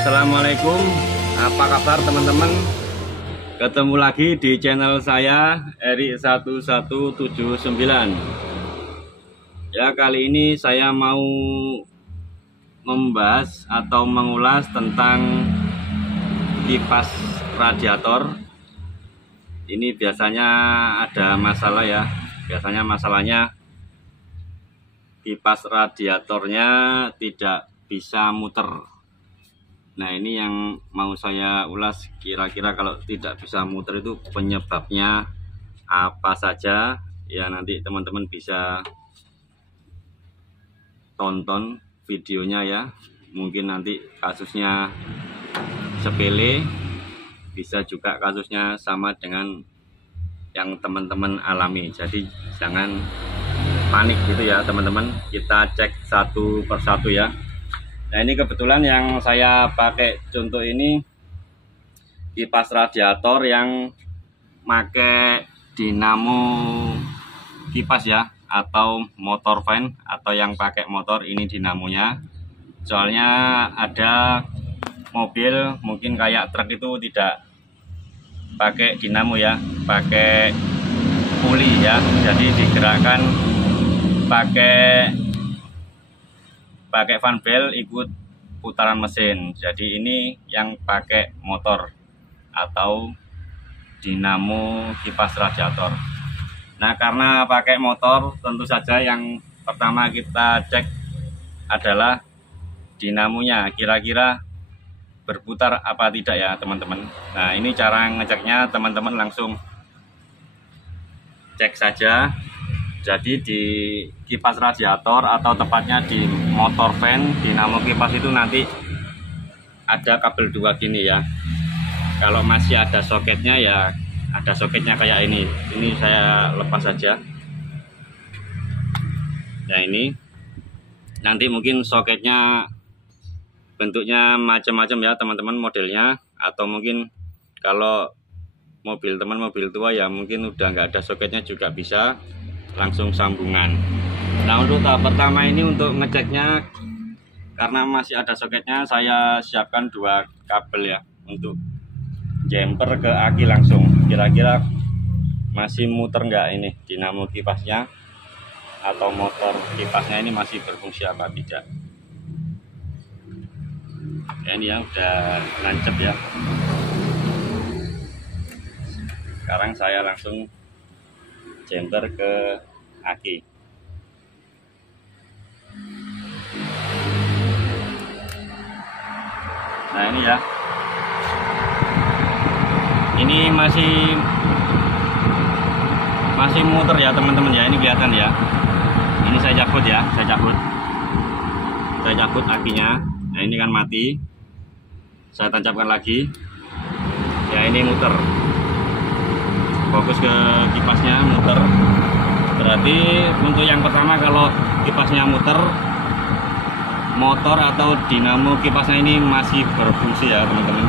Assalamualaikum, apa kabar teman-teman? Ketemu lagi di channel saya Eri1179. Ya, kali ini saya mau membahas atau mengulas tentang kipas radiator. Ini biasanya ada masalah ya. Biasanya masalahnya kipas radiatornya tidak bisa muter. Nah, ini yang mau saya ulas, kira-kira kalau tidak bisa muter itu penyebabnya apa saja. Ya, nanti teman-teman bisa tonton videonya ya. Mungkin nanti kasusnya sepele, bisa juga kasusnya sama dengan yang teman-teman alami. Jadi jangan panik gitu ya teman-teman. Kita cek satu persatu ya. Nah, ini kebetulan yang saya pakai contoh ini kipas radiator yang pakai dinamo kipas ya, atau motor fan, atau yang pakai motor ini dinamonya. Soalnya ada mobil mungkin kayak truk itu tidak pakai dinamo ya, pakai puli ya, jadi digerakkan pakai fan bel ikut putaran mesin. Jadi ini yang pakai motor atau dinamo kipas radiator. Nah, karena pakai motor, tentu saja yang pertama kita cek adalah dinamonya, kira-kira berputar apa tidak ya teman-teman. Nah, ini cara ngeceknya, teman-teman langsung cek saja. Jadi di kipas radiator atau tepatnya di motor fan dinamo kipas itu nanti ada kabel dua gini ya. Kalau masih ada soketnya ya ada soketnya kayak ini. Ini saya lepas saja. Nah, ini nanti mungkin soketnya bentuknya macam-macam ya teman-teman modelnya, atau mungkin kalau mobil teman mobil tua ya mungkin udah nggak ada soketnya juga bisa langsung sambungan. Nah, untuk tahap pertama ini untuk ngeceknya, karena masih ada soketnya, saya siapkan dua kabel ya untuk jumper ke aki langsung. Kira-kira masih muter nggak ini dinamo kipasnya atau motor kipasnya ini masih berfungsi apa tidak. Ya, ini yang udah nancep ya. Sekarang saya langsung jumper ke aki. Nah, ini ya. Ini masih muter ya teman-teman ya. Ini kelihatan ya. Ini saya cabut ya, saya cabut akinya. Nah, ini kan mati. Saya tancapkan lagi. Ya, ini muter. Fokus ke kipasnya, muter. Berarti untuk yang pertama, kalau kipasnya muter, motor atau dinamo kipasnya ini masih berfungsi ya teman-teman.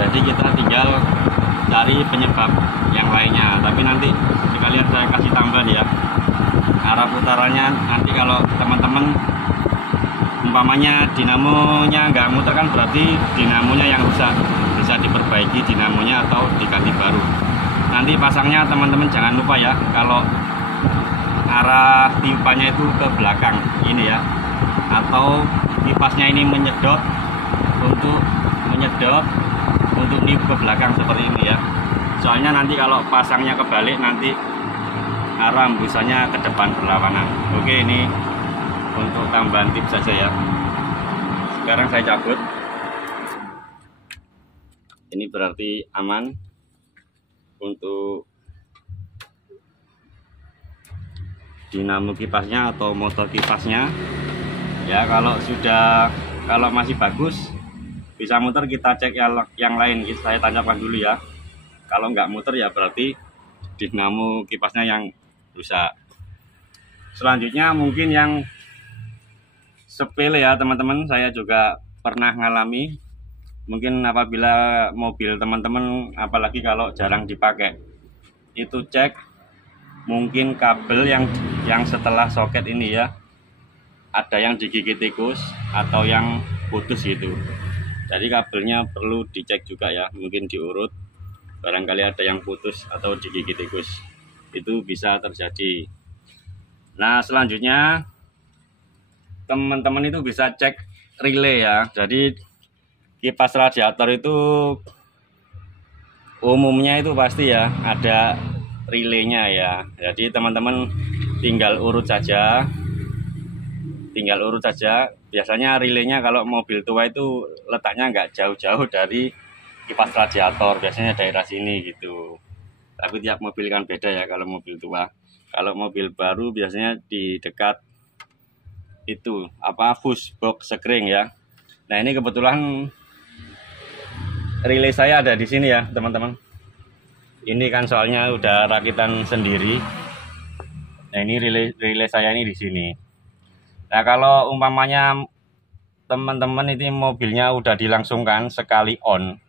Jadi kita tinggal cari penyebab yang lainnya. Tapi nanti sekalian saya kasih tambahan ya, arah putarannya. Nanti kalau teman-teman umpamanya dinamonya nggak muter kan berarti dinamonya yang rusak, bisa diperbaiki dinamonya atau diganti baru. Nanti pasangnya teman-teman jangan lupa ya, kalau arah pipanya itu ke belakang ini ya, atau kipasnya ini menyedot untuk niup ke belakang seperti ini ya. Soalnya nanti kalau pasangnya kebalik nanti arah hembusannya ke depan berlawanan. Oke, ini untuk tambahan tips saja ya. Sekarang saya cabut. Ini berarti aman untuk dinamo kipasnya atau motor kipasnya ya. Kalau masih bagus bisa muter, kita cek yang lain. Saya tancapkan dulu ya. Kalau nggak muter ya berarti dinamo kipasnya yang rusak. Selanjutnya mungkin yang sepele ya teman-teman, saya juga pernah ngalami. Mungkin apabila mobil teman-teman, apalagi kalau jarang dipakai, itu cek mungkin kabel yang setelah soket ini ya, ada yang digigit tikus atau yang putus gitu. Jadi kabelnya perlu dicek juga ya, mungkin diurut, barangkali ada yang putus atau digigit tikus, itu bisa terjadi. Nah selanjutnya teman-teman itu bisa cek relay ya. Jadi kipas radiator itu umumnya itu pasti ya ada relaynya ya. Jadi teman-teman tinggal urut saja. Biasanya relaynya kalau mobil tua itu letaknya nggak jauh-jauh dari kipas radiator, biasanya daerah sini gitu. Tapi tiap mobil kan beda ya kalau mobil tua. Kalau mobil baru biasanya di dekat itu fuse box sekring ya. Nah ini kebetulan relay saya ada di sini ya teman-teman. Ini kan soalnya udah rakitan sendiri. Nah ini relay saya ini di sini. Nah kalau umpamanya teman-teman ini mobilnya udah dilangsungkan sekali on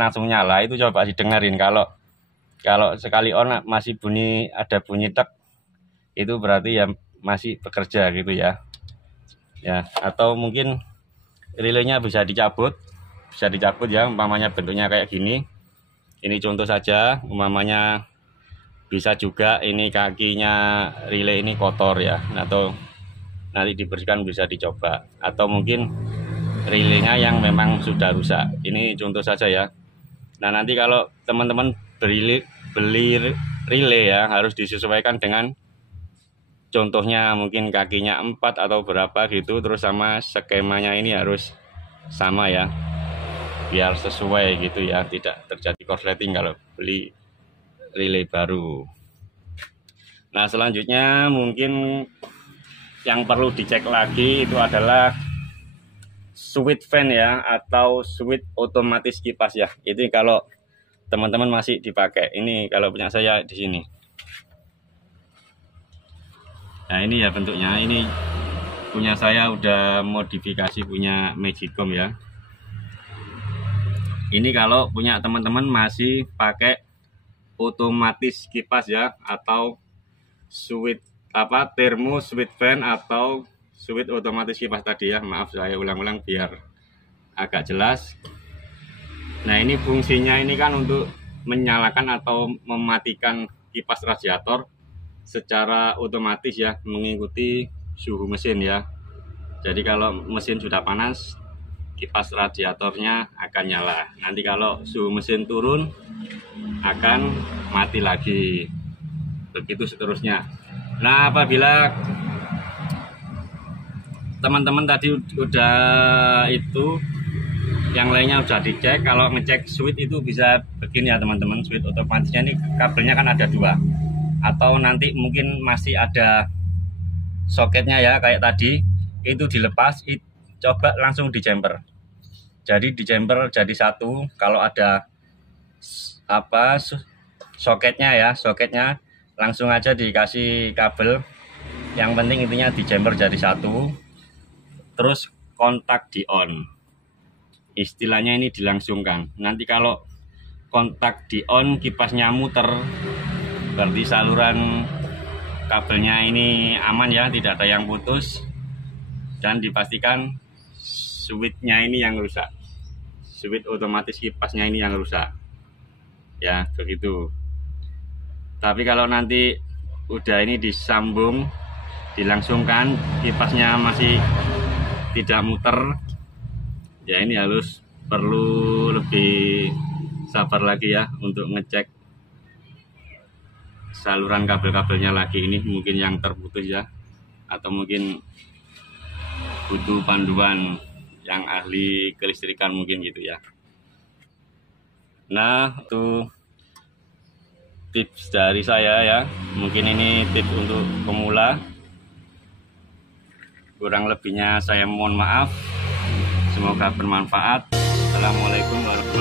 langsung nyala, itu coba didengerin. Kalau sekali on masih ada bunyi tek, itu berarti ya masih bekerja gitu ya. Ya, atau mungkin relaynya bisa dicabut ya, umpamanya bentuknya kayak gini. Ini contoh saja, umpamanya bisa juga ini kakinya relay ini kotor ya, atau nanti dibersihkan, bisa dicoba. Atau mungkin relaynya yang memang sudah rusak. Ini contoh saja ya. Nah nanti kalau teman-teman beli relay ya, harus disesuaikan dengan contohnya, mungkin kakinya 4 atau berapa gitu, terus sama skemanya ini harus sama ya, biar sesuai gitu ya, tidak terjadi korsleting kalau beli relay baru. Nah selanjutnya mungkin yang perlu dicek lagi itu adalah switch fan ya, atau switch otomatis kipas ya. Itu kalau teman-teman masih dipakai. Ini kalau punya saya di sini. Nah ini ya bentuknya, ini punya saya udah modifikasi punya Magicom ya. Ini kalau punya teman-teman masih pakai otomatis kipas ya, atau switch thermo switch fan atau switch otomatis kipas tadi ya. Maaf saya ulang-ulang biar agak jelas. Nah ini fungsinya ini kan untuk menyalakan atau mematikan kipas radiator secara otomatis ya, mengikuti suhu mesin ya. Jadi kalau mesin sudah panas, kipas radiatornya akan nyala. Nanti kalau suhu mesin turun, akan mati lagi. Begitu seterusnya. Nah apabila teman-teman tadi udah itu, yang lainnya udah dicek, kalau ngecek switch itu bisa begini ya teman-teman. Switch otomatisnya ini kabelnya kan ada 2, atau nanti mungkin masih ada soketnya ya kayak tadi, itu dilepas, coba langsung di jumper. Jadi di jumper jadi 1. Kalau ada soketnya ya, soketnya langsung aja dikasih kabel. Yang penting intinya di jumper jadi 1. Terus kontak di on, istilahnya ini dilangsungkan. Nanti kalau kontak di on, kipasnya muter, berarti saluran kabelnya ini aman ya, tidak ada yang putus. Dan dipastikan switchnya ini yang rusak, switch otomatis kipasnya ini yang rusak ya, begitu. Tapi kalau nanti udah ini disambung, dilangsungkan, kipasnya masih tidak muter ya, ini perlu lebih sabar lagi ya untuk ngecek saluran kabel-kabelnya lagi. Ini mungkin yang terputus ya, atau mungkin butuh panduan yang ahli kelistrikan mungkin gitu ya. Nah itu tips dari saya ya, mungkin ini tips untuk pemula. Kurang lebihnya saya mohon maaf, semoga bermanfaat. Assalamualaikum warahmatullahi wabarakatuh.